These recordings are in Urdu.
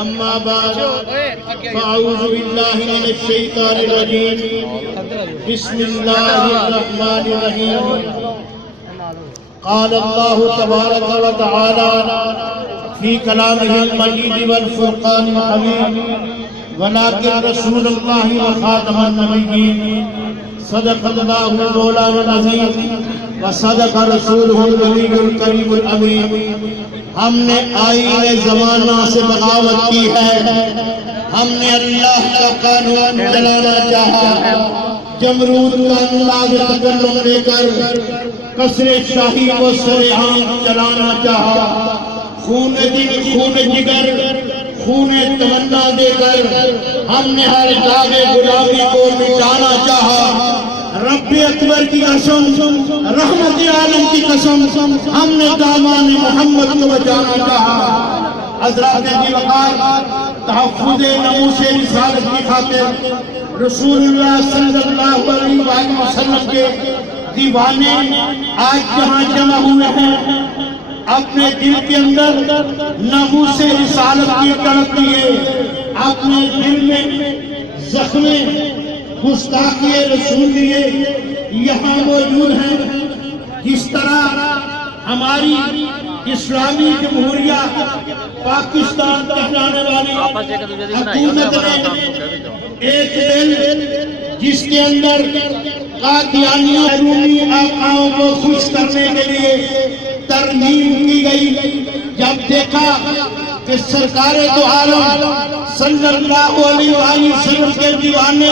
اما بعد فاعوذ باللہ من الشیطان الرجیم بسم اللہ الرحمن الرحیم قال اللہ تبارک و تعالی فی کلامہ المجید والفرقان الحمید ولکن رسول اللہ وخاتم النبیین صدق اللہ مولانا العظیم وصدق رسولہ النبی الکریم الامین۔ ہم نے آئین زمانہ سے بغاوت کی ہے، ہم نے اللہ کا قانون چلانا چاہا، جمرود کا انداز تکلم لے کر قصر شاہی کو سرعام چلانا چاہا، خون دل خون جگر خون تمنا دے کر ہم نے ہر داغ غلامی کو مٹانا چاہا۔ رب اکبر کی قسم، رحمت عالم کی قسم، ہم نے دامان محمد کو بچانا چاہا۔ حضرات کی وقار تحفظ ناموس رسالت کی خاطر رسول اللہ صلی اللہ علیہ وآلہ وسلم کے دیوانے آج جہاں جمع ہوئے ہیں، اپنے دل کے اندر ناموس رسالت کی تڑپ لیے، اپنے دل میں زخم گستاخی رسول لیے یہاں موجود ہیں۔ جس طرح ہماری اسلامی جمہوریہ پاکستان کہلانے والی حکومت نے ایک دل جس کے اندر قادیانیوں رومی آقاؤں کو خوش کرنے کے لیے ترمیم کی گئی، جب دیکھا کہ سرکار دو عالم صلی اللہ علیہ وسلم کے دیوانے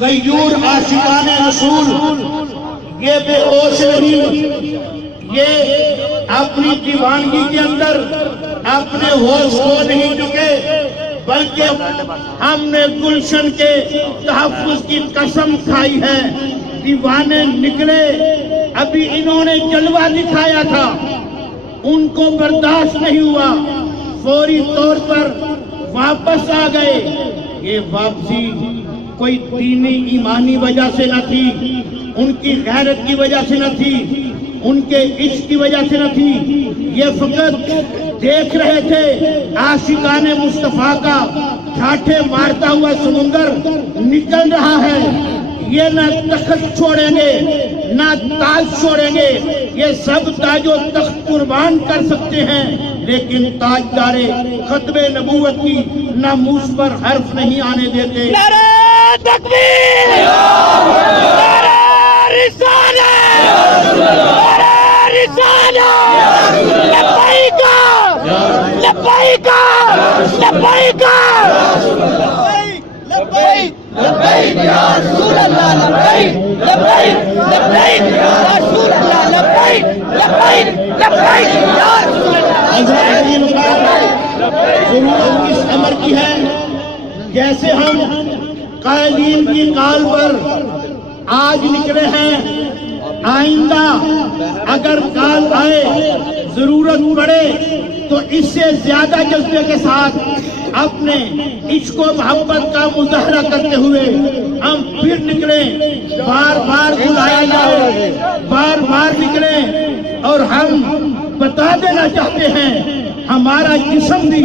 غیور عاشقان رسول یہ بے ہوش نہیں، یہ اپنی دیوانگی کے اندر اپنے ہوش کو نہیں چکے، بلکہ ہم نے گلشن کے تحفظ کی قسم کھائی ہے۔ دیوانے نکلے، ابھی انہوں نے جلوہ دکھایا تھا، ان کو برداشت نہیں ہوا، فوری طور پر واپس آ گئے۔ یہ واپسی کوئی دینی ایمانی وجہ سے نہ تھی، ان کی غیرت کی وجہ سے نہ تھی، ان کے عشق کی وجہ سے نہ تھی، یہ فقط دیکھ رہے تھے عاشقان مصطفیٰ کا ٹھاٹھے مارتا ہوا سمندر نکل رہا ہے، یہ نہ تخت چھوڑیں گے نہ تاج چھوڑیں گے، یہ سب تاج و تخت قربان کر سکتے ہیں، لیکن تاجدار ختم نبوت کی ناموس پر حرف نہیں آنے دیتے۔ نعرہ تکبیر، نعرہ رسالت، نعرہ رسالت، لبیک لبیک لبیک لبیک لبیک یا رسول اللہ، لبیک لبیک لبیک یا رسول اللہ، لبیک لبیک لبیک یا رسول اللہ۔ ضرورت اس امر کی ہے، جیسے ہم قائلین کی کال پر آج نکلے ہیں، آئندہ اگر کال آئے ضرورت پڑے تو اس سے زیادہ جذبے کے ساتھ اپنے عشق و محبت کا مظاہرہ کرتے ہوئے ہم پھر نکلیں، بار بار بلایا جائے، بار بار نکلیں، اور ہم بتا دینا چاہتے ہیں ہمارا جسم بھی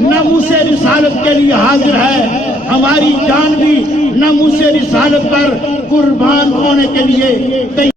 ناموس رسالت کے لیے حاضر ہے، ہماری جان بھی ناموس رسالت پر قربان ہونے کے لیے